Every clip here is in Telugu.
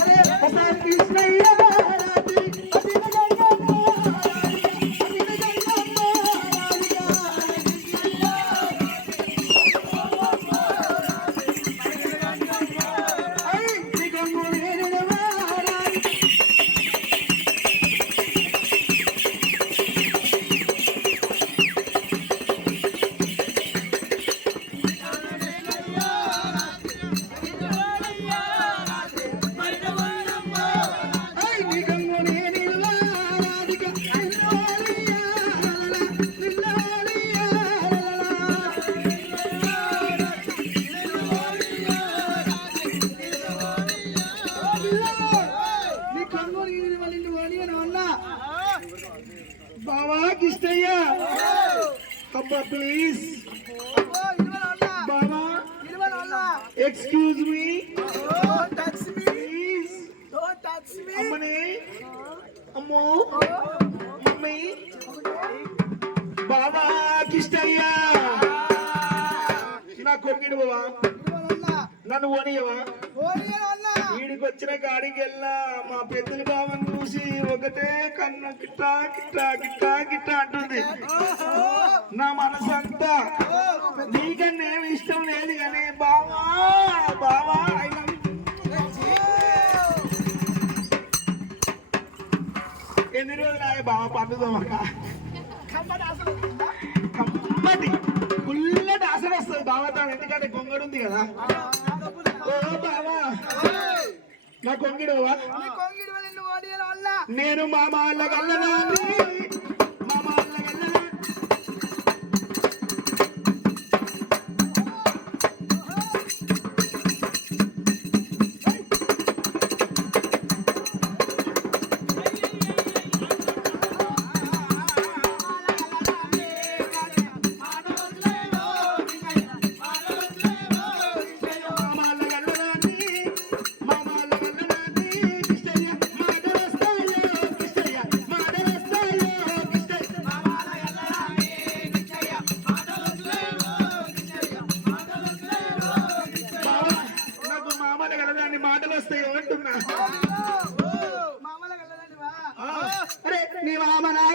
అరే ప్లీజ్ బావా ఎక్స్క్యూజ్ మీ ప్లీజ్ అమ్మని. అమ్మో. మమ్మీ. బావా కిష్టయ్య నా కొడుకుడు బావా నన్ను ఓనియవా? వీడికి వచ్చిన కాడికి వెళ్ళా మా పెద్దల బావని చూసి ఒకటే కన్ను గిట్టా గిట్టా గిట్టా గిట్టా అంటుంది నా మనసు నీకన్నా ఏమి ఇష్టం లేదు కానీ బావా బావా ఎన్ని రోజులు ఆగే బావ పండుదామక్క కమ్మటి పుల్లటి ఆసన వస్తుంది బావతో ఎందుకంటే కొంగడు ఉంది కదా ఓ బావా నా కొంగిడవా నేను మా వాళ్ళ గల్లనా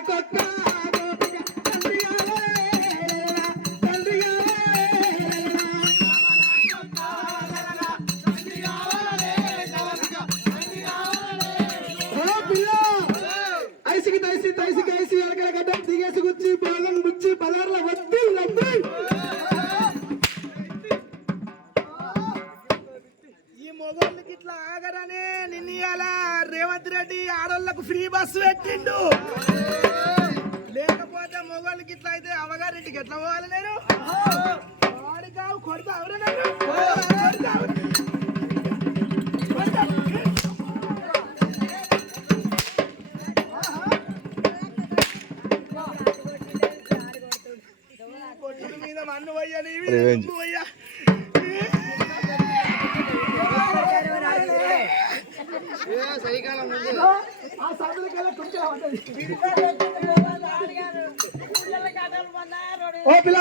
మామ ఆడోళ్ళకు ఫ్రీ బస్సు పెట్టిండు. లేకపోతే మొగోళ్ళకి ఇట్లా అయితే అవగారింటికి ఎట్లా పోవాలి నేను? కొడతా ఎవరు నేను ఓ పిల్ల.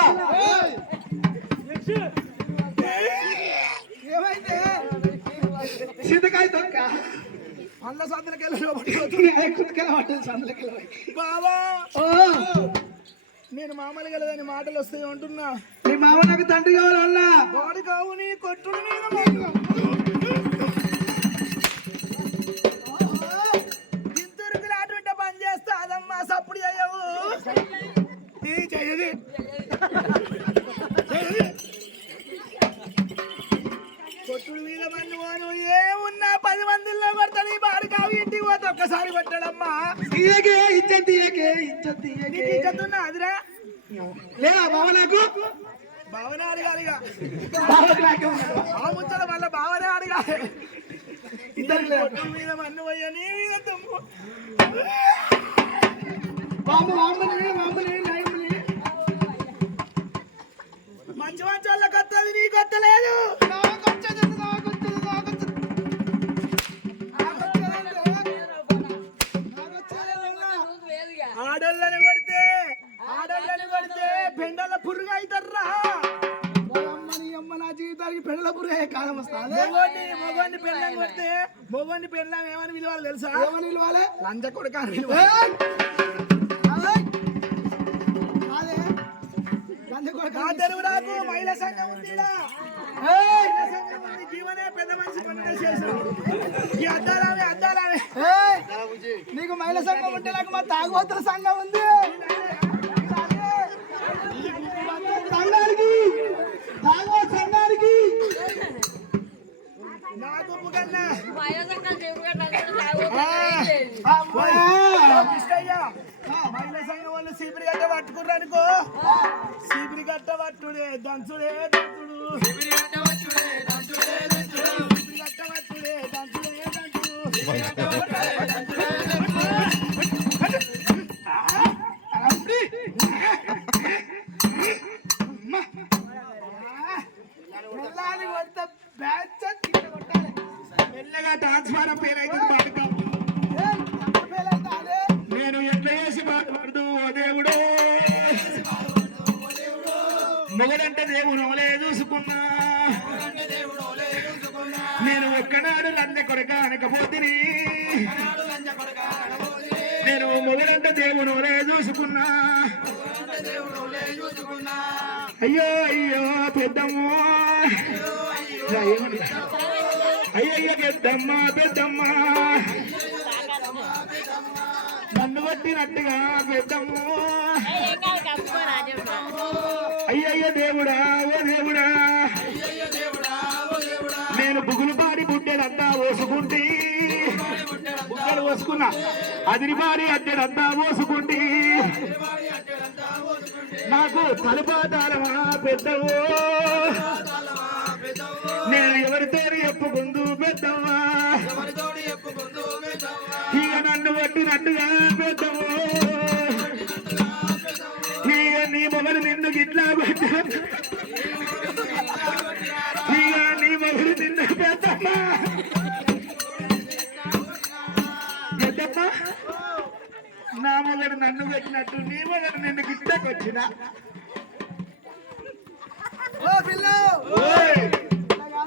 పండ్ల సందులకెళ్ళ బాబా ఓ. నేను మామూలుగా లేదని మాటలు వస్తాయి అంటున్నా. నీ మామ నాకు తండ్రి కావాలన్నా. వాడి కావు నీ కొట్టుడు మీద తీయకే ఇచ్చేస్తున్నా అదిరా? లేదా మామ నాకు? బావనే అడగాలిగా బావకు నాకే. ఉన్నాడు. ఆ ముచ్చట మళ్ళీ బావనే అడగాలి ఇద్దరికి లేదు. కొట్టు మీద మన్ను పోయ్యా నీ మీద తుమ్ము బామ్మ బామ్మని బామ్మని నాయమ్మని మంచి మంచి వాళ్ళకి వస్తుంది నీకు వస్తలేదు నాకు వచ్చేది నాకు మొగోని పెళ్ళాం ఏమని పిలవాలి తెలుసా? ఏమని! కాదే? లంజ కొడుకు. నా తెలుగు నాకు మహిళా సంఘం ఉంది. జీవనే పెద్ద మనిషి ఈ అద్దాలావే ఏయ్! నీకు మహిళా సంఘం ఉంటే నాకు మా తాగుబోతుల సంఘం ఉంది. అనుకో. సీపిరి గట్ట పట్టుడే దంచుడే దంచుడు. గట్ట చూసుకున్నా. నేను ఒక్కనాడు లందె కొడక అనకపోతిని. నేను మొగడంటే దేవుడు అవలే చూసుకున్నా. అయ్యో అయ్యో పెద్దమ్మ. అయ్యయ్య పెద్దమ్మ పెద్దమ్మ. నన్ను పట్టినట్టుగా పెద్దమ్మ. అయ్యయ్య దేవుడా ఓ దేవుడా. నేను బుగులు పాడి బుడ్డెలంతా పోసుకుంటే బుగ్గలు పోసుకున్నా అదిరి పాడి అద్దెలంతా పోసుకుంటే నాకు తలుపాతారమా పెద్దవో. నేను ఎవరితో చెప్పుకుందు పెద్దవా ఇక నన్ను పట్టినట్టుగా పెద్దవో మొగలు నిన్ను గిట్లా ఇక నీ మొగలు నిన్ను పెద్దమ్మా. పెద్దమ్మ నా మొగడు నన్ను పెట్టినట్టు నీ మొగడు నిన్ను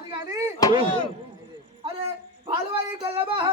కానీ అరే పాలువయ్య గల్లబాహ.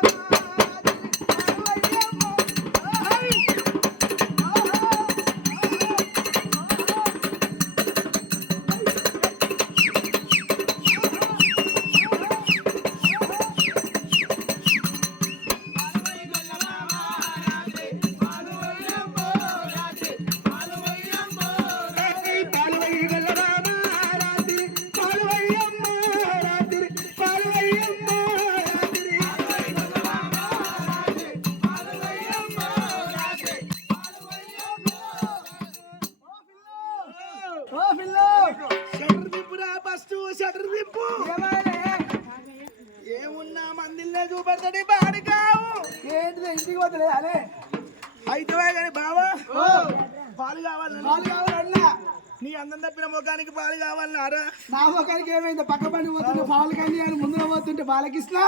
నీ అందం తప్పిన ముఖానికి పాలు కావాలన్నారా? నా ముఖానికి ఏమైంది? పక్క బండి పోతుంటే పాలు అని ముందులో పోతుంటే బాలకృష్ణ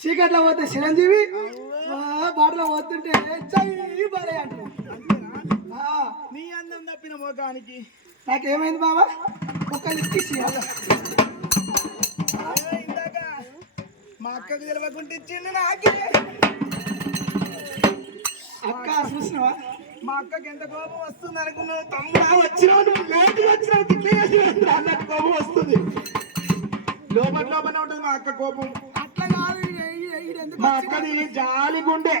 చీకట్లో పోతే చిరంజీవి బాటలో పోతుంటే చెయ్యి బాలే అంటారు ఆ, నీ అందం తప్పిన ముఖానికి. నాకేమైంది బాబా ఒక్కళ్ళు ఇచ్చేసి మా అక్కకు తెలియకుండా ఇచ్చిండు నాకే. అక్క చూసినావా? మా అక్కకి ఎంత కోపం వస్తుంది అనుకున్నావు తమ్ముడా వచ్చినావు నువ్వు లేట్ వచ్చినావు ఇట్లా అన్నట్టు కోపం వస్తుంది లోపల లోపల ఉంటుంది మా అక్క కోపం అట్లా కాదు మా అక్కది జాలి గుండె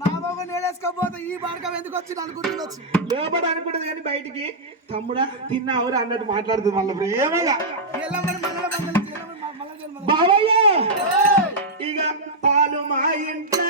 మా బాబు నేడేసుకోపోతే ఈ బాడకం ఎందుకు వచ్చింది అనుకుంటుండొచ్చు లోపల అనుకుంటుంది కానీ బయటికి తమ్ముడా తిన్నావురా అన్నట్టు మాట్లాడుతుంది మళ్ళీ ప్రేమగా బాబయ్య ఇక పాలు మా ఇంట్లో